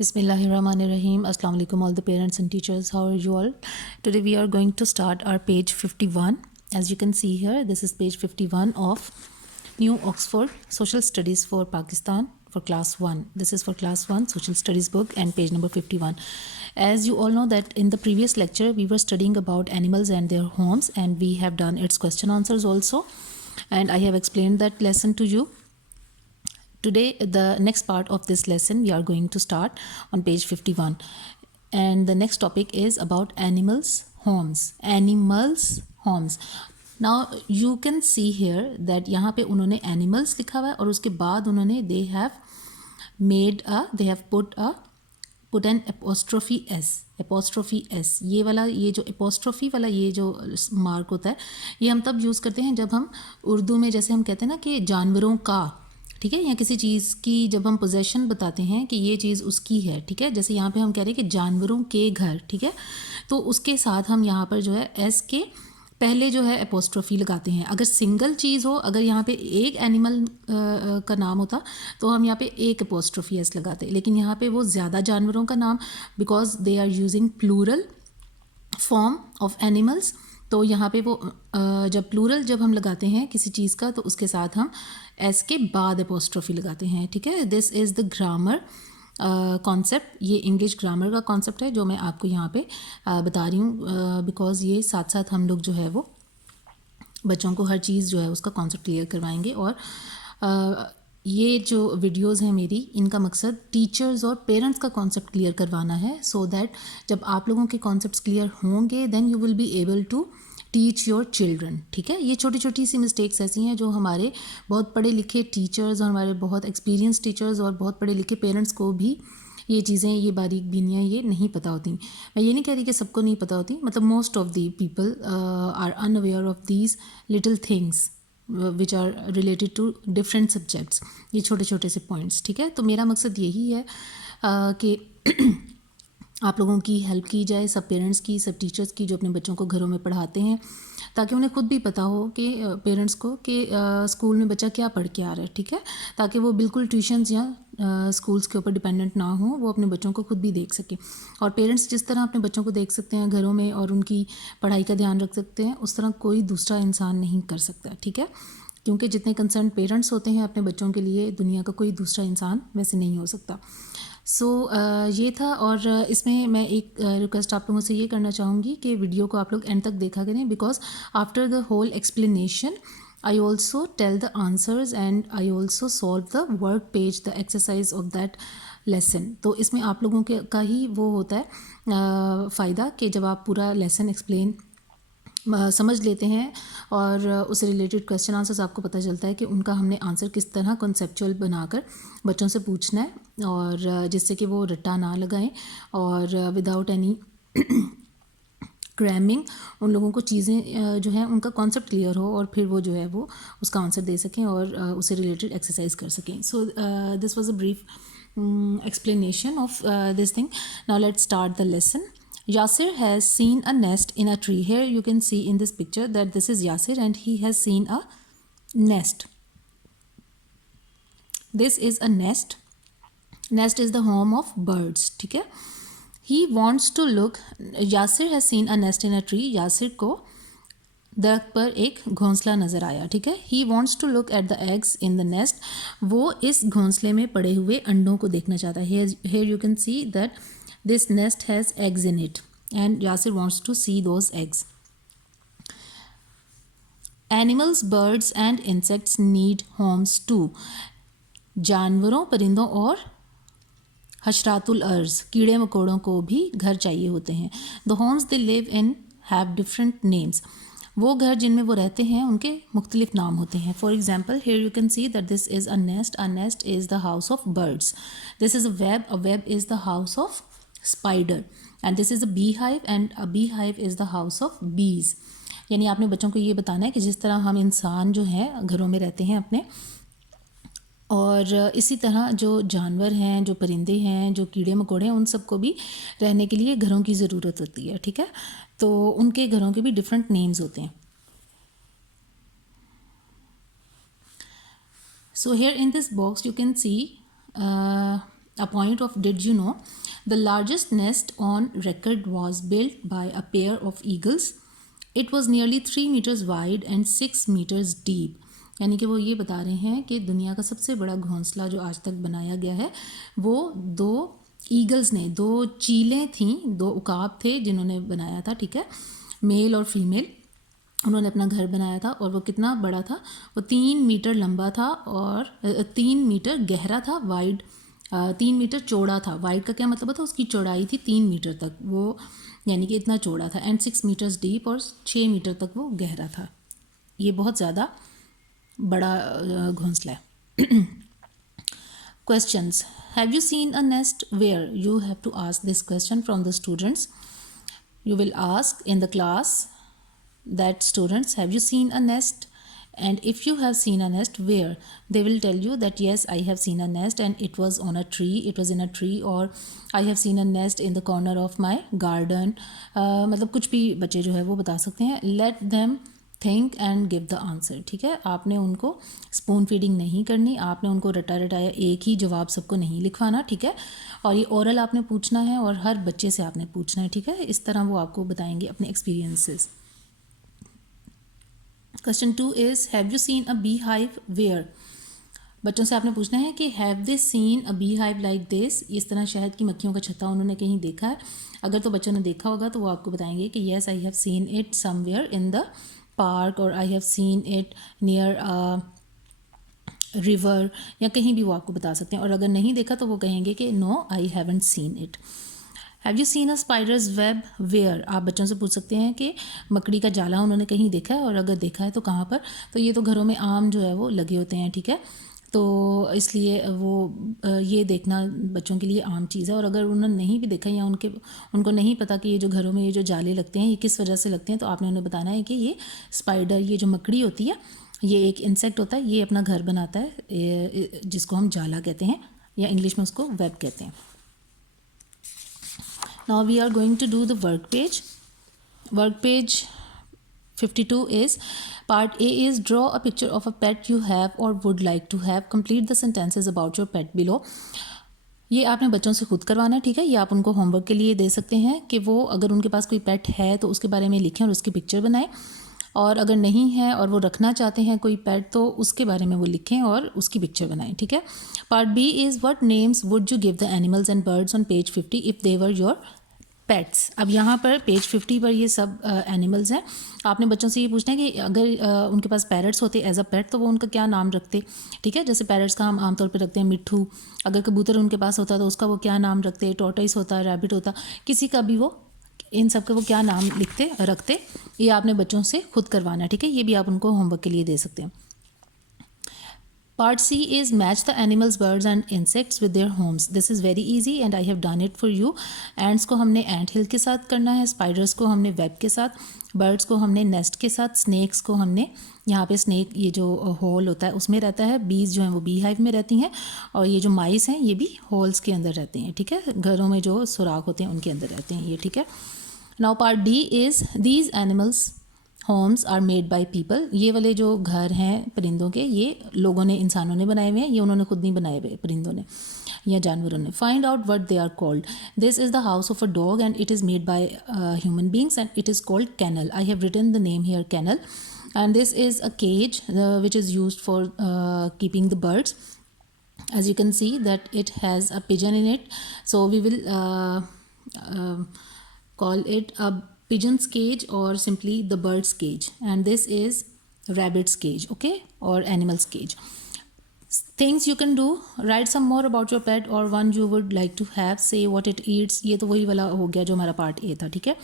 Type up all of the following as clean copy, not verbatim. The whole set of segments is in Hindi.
Bismillahirrahmanirrahim. Assalamu alaikum all the parents and teachers. How are you all? Today we are going to start our page 51. As you can see here, this is page 51 of New Oxford Social Studies for Pakistan for class 1. This is for class 1 social studies book and page number 51. As you all know that in the previous lecture we were studying about animals and their homes, and we have done its question answers also, and I have explained that lesson to you. Today, the next part of this lesson, we are going to start on page 51. And the next topic is about animals' homes. Animals' homes. Now, you can see here that यहाँ पे उन्होंने animals लिखा हुआ है और उसके बाद उन्होंने they have put an apostrophe s. ये जो apostrophe वाला ये जो मार्क होता है, ये हम तब यूज़ करते हैं जब हम उर्दू में जैसे हम कहते हैं ना कि जानवरों का, ठीक है, या किसी चीज़ की जब हम पोजेशन बताते हैं कि ये चीज़ उसकी है, ठीक है, जैसे यहाँ पे हम कह रहे हैं कि जानवरों के घर, ठीक है, तो उसके साथ हम यहाँ पर जो है एस के पहले जो है एपोस्ट्रोफी लगाते हैं. अगर सिंगल चीज़ हो, अगर यहाँ पे एक एनिमल का नाम होता तो हम यहाँ पे एक एपोस्ट्रोफी एस लगाते, लेकिन यहाँ पे वो ज़्यादा जानवरों का नाम, because they are using plural form of animals, तो यहाँ पे वो जब प्लूरल जब हम लगाते हैं किसी चीज़ का तो उसके साथ हम एस के बाद एपोस्ट्रोफी लगाते हैं, ठीक है. This is the grammar concept. ये इंग्लिश ग्रामर का कॉन्सेप्ट है जो मैं आपको यहाँ पे बता रही हूँ, बिकॉज ये साथ साथ हम लोग जो है वो बच्चों को हर चीज़ जो है उसका कॉन्सेप्ट क्लियर करवाएंगे. और ये जो वीडियोस हैं मेरी, इनका मकसद टीचर्स और पेरेंट्स का कॉन्सेप्ट क्लियर करवाना है, सो दैट जब आप लोगों के कॉन्सेप्ट्स क्लियर होंगे then you will be able to teach your children, ठीक है. ये छोटी छोटी सी मिस्टेक्स ऐसी हैं जो हमारे बहुत पढ़े लिखे टीचर्स और हमारे बहुत एक्सपीरियंस टीचर्स और बहुत पढ़े लिखे पेरेंट्स को भी ये चीज़ें, ये बारीक बीनियाँ ये नहीं पता होती. मैं ये नहीं कह रही कि सबको नहीं पता होती, मतलब most of the people are unaware of these little things which are related to different subjects. ये छोटे छोटे से पॉइंट्स, ठीक है. तो मेरा मकसद यही है कि आप लोगों की हेल्प की जाए, सब पेरेंट्स की, सब टीचर्स की जो अपने बच्चों को घरों में पढ़ाते हैं, ताकि उन्हें खुद भी पता हो कि पेरेंट्स को कि स्कूल में बच्चा क्या पढ़ के आ रहा है, ठीक है, ताकि वो बिल्कुल ट्यूशन्स या स्कूल्स के ऊपर डिपेंडेंट ना हो, वो अपने बच्चों को खुद भी देख सकें. और पेरेंट्स जिस तरह अपने बच्चों को देख सकते हैं घरों में और उनकी पढ़ाई का ध्यान रख सकते हैं, उस तरह कोई दूसरा इंसान नहीं कर सकता, ठीक है. क्योंकि जितने कंसर्न पेरेंट्स होते हैं अपने बच्चों के लिए, दुनिया का कोई दूसरा इंसान वैसे नहीं हो सकता. सो ये था. और इसमें मैं एक रिक्वेस्ट आप लोगों से ये करना चाहूँगी कि वीडियो को आप लोग एंड तक देखा करें, because after the whole explanation I also tell the answers and I also solve the work page, the exercise of that lesson. तो इसमें आप लोगों के का ही वो होता है फ़ायदा कि जब आप पूरा लेसन एक्सप्लेन समझ लेते हैं और उससे रिलेटेड क्वेश्चन आंसर्स आपको पता चलता है कि उनका हमने आंसर किस तरह कॉन्सेप्चुअल बनाकर बच्चों से पूछना है, और जिससे कि वो रट्टा ना लगाएं और विदाउट एनी क्रैमिंग उन लोगों को चीज़ें जो है उनका कॉन्सेप्ट क्लियर हो और फिर वो जो है वो उसका आंसर दे सकें और उससे रिलेटेड एक्सरसाइज कर सकें. So this was a brief explanation of this thing. Now let's start the lesson. Yasir has seen a nest in a tree. Here you can see in this picture that this is Yasir and he has seen a nest. This is a nest. Nest is the home of birds, ठीक है. He wants to look. Yasir has seen a nest in a tree. Yasir को दरख्त पर एक घोंसला नज़र आया, ठीक है. He wants to look at the eggs in the nest. वो इस घोंसले में पड़े हुए अंडों को देखना चाहता है. Here you can see that this nest has eggs in it and Yasir wants to see those eggs. Animals, birds and insects need homes too. जानवरों, परिंदों और हशरातुल अर्ज़, कीड़े मकोड़ों को भी घर चाहिए होते हैं. The homes they live in have different names. वो घर जिनमें वो रहते हैं उनके मुख्तलिफ नाम होते हैं. For example, here you can see that this is a nest. A nest is the house of birds. This is a web. A web is the house of spider. And this is a beehive and a beehive is the house of bees. यानी आपने बच्चों को ये बताना है कि जिस तरह हम इंसान जो हैं घरों में रहते हैं अपने, और इसी तरह जो जानवर हैं, जो परिंदे हैं, जो कीड़े मकोड़े हैं, उन सबको भी रहने के लिए घरों की ज़रूरत होती है, ठीक है. तो उनके घरों के भी डिफरेंट नेम्स होते हैं. So here in this box you can see a point of did you know the largest nest on record was built by a pair of eagles. It was nearly 3 meters wide and 6 meters deep. यानी कि वो ये बता रहे हैं कि दुनिया का सबसे बड़ा घोंसला जो आज तक बनाया गया है वो 2 ईगल्स ने, 2 चीलें थीं, 2 उकाब थे जिन्होंने बनाया था, ठीक है, मेल और फीमेल, उन्होंने अपना घर बनाया था। और वो कितना बड़ा था, वो 3 मीटर लंबा था और 3 मीटर गहरा था, वाइड 3 मीटर चौड़ा था। वाइड का क्या मतलब था, उसकी चौड़ाई थी 3 मीटर तक, वो यानी कि इतना चौड़ा था। एंड 6 मीटर्स डीप, और 6 मीटर तक वो गहरा था। ये बहुत ज़्यादा बड़ा घोंसला है। Questions, have you seen a nest where? You have to ask this question from the students. You will ask in the class that students, have you seen a nest? And if you have seen a nest, where? They will tell you that yes, I have seen a nest and it was on a tree, it was in a tree, or I have seen a nest in the corner of my garden. मतलब कुछ भी बच्चे जो है वो बता सकते हैं. Let them think and give the answer, ठीक है. आपने उनको स्पून फीडिंग नहीं करनी, आपने उनको रटा रटाया एक ही जवाब सबको नहीं लिखवाना, ठीक है. और ये ओरल आपने पूछना है और हर बच्चे से आपने पूछना है, ठीक है. इस तरह वो आपको बताएंगे अपने experiences. Question 2 is have you seen a beehive where? बच्चों से आपने पूछना है कि have they seen a beehive like this? इस तरह शहद की मक्खियों का छत्ता उन्होंने कहीं देखा है? अगर तो बच्चों ने देखा होगा तो वो आपको बताएंगे कि yes, I have seen it somewhere in the park, और I have seen it near river, या कहीं भी वो आपको बता सकते हैं. और अगर नहीं देखा तो वो कहेंगे कि no, I haven't seen it. Have you seen a spider's web where? आप बच्चों से पूछ सकते हैं कि मकड़ी का जाला उन्होंने कहीं देखा है, और अगर देखा है तो कहाँ पर. तो ये तो घरों में आम जो है वो लगे होते हैं, ठीक है. तो इसलिए वो ये देखना बच्चों के लिए आम चीज़ है. और अगर उन्होंने नहीं भी देखा या उनको नहीं पता कि ये जो घरों में ये जो जाले लगते हैं ये किस वजह से लगते हैं, तो आपने उन्हें बताना है कि ये स्पाइडर, ये जो मकड़ी होती है, ये एक इंसेक्ट होता है, ये अपना घर बनाता है जिसको हम जाला कहते हैं, या इंग्लिश में उसको वेब कहते हैं. Now we are going to do the work page. Work page 52 is part A is draw a picture of a pet you have or would like to have. Complete the sentences about your pet below. ये आपने बच्चों से खुद करवाना है, ठीक है. ये आप उनको होमवर्क के लिए दे सकते हैं कि वो अगर उनके पास कोई पेट है तो उसके बारे में लिखें और उसकी पिक्चर बनाएं, और अगर नहीं है और वो रखना चाहते हैं कोई पेट तो उसके बारे में वो लिखें और उसकी पिक्चर बनाएं, ठीक है. Part B is what names would you give the animals and birds on page 50 if they were your pets. अब यहाँ पर पेज 50 पर ये सब एनिमल्स हैं. आपने बच्चों से ये पूछना है कि अगर उनके पास पैरट्स होते एज अ पेट तो वो उनका क्या नाम रखते, ठीक है. जैसे पैरट्स का हम आमतौर पर रखते हैं मिट्ठू. अगर कबूतर उनके पास होता तो उसका वो क्या नाम रखते, टॉर्टोइस होता, रैबिट होता, किसी का भी वो, इन सब के वो क्या नाम रखते. ये आपने बच्चों से खुद करवाना है, ठीक है. ये भी आप उनको होमवर्क के लिए दे सकते हैं. Part C is match the animals, birds and insects with their homes. This is very easy and I have done it for you. Ants को हमने ant hill के साथ करना है, spiders को हमने web के साथ, birds को हमने nest के साथ, snakes को हमने यहाँ पे snake ये जो hole होता है उसमें रहता है, bees जो हैं वो bee hive में रहती हैं, और ये जो mice हैं ये भी holes के अंदर रहते हैं, ठीक है. घरों में जो सुराख होते हैं उनके अंदर रहते हैं ये, ठीक है. Now part D is these animals homes are made by people. ये वाले जो घर हैं परिंदों के, ये लोगों ने, इंसानों ने बनाए हुए हैं, ये उन्होंने खुद नहीं बनाए हुए परिंदों ने या जानवरों ने. Find out what they are called. This is the house of a dog and it is made by human beings and it is called kennel. I have written the name here kennel. And this is a cage which is used for keeping the birds. As you can see that it has a pigeon in it, so we will call it a pigeon's cage or simply the bird's cage, and this is rabbit's cage, okay, or animal's cage. Things you can do: write some more about your pet or one you would like to have. Say what it eats. ये तो वही वाला हो गया जो हमारा पार्ट ए था, ठीक है.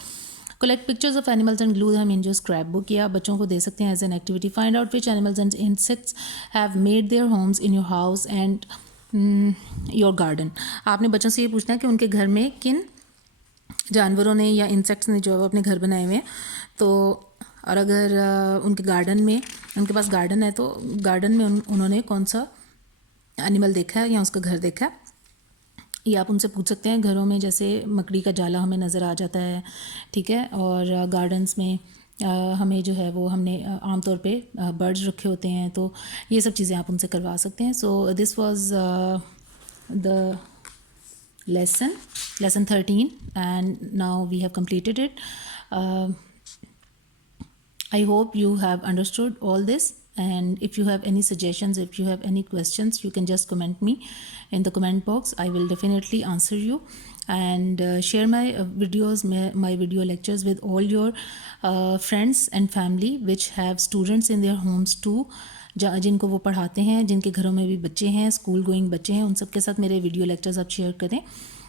Collect pictures of animals and glue them in your scrapbook. या बच्चों को दे सकते हैं as an activity. Find out which animals and insects have made their homes in your house and your garden. आपने बच्चों से ये पूछना है कि उनके घर में किन जानवरों ने या इंसेक्ट्स ने जो है वो अपने घर बनाए हुए हैं. तो और अगर उनके गार्डन में, उनके पास गार्डन है तो गार्डन में उन्होंने कौन सा एनिमल देखा है या उसका घर देखा है, ये आप उनसे पूछ सकते हैं. घरों में जैसे मकड़ी का जाला हमें नज़र आ जाता है, ठीक है, और गार्डन्स में हमें जो है वो हमने आमतौर पे बर्ड्स रखे होते हैं, तो ये सब चीज़ें आप उनसे करवा सकते हैं. So this was the lesson 13, and now we have completed it. I hope you have understood all this, and if you have any suggestions, if you have any questions, you can just comment me in the comment box. I will definitely answer you, and share my videos, my video lectures with all your friends and family which have students in their homes too, जिनको वो पढ़ाते हैं, जिनके घरों में भी बच्चे हैं, स्कूल गोइंग बच्चे हैं, उन सब के साथ मेरे वीडियो लेक्चर्स आप शेयर करें,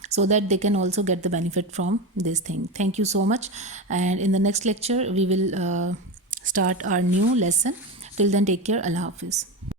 so that they can also get the benefit from this thing. Thank you so much, and in the next lecture we will start our new lesson. Till then, take care. Allah Hafiz.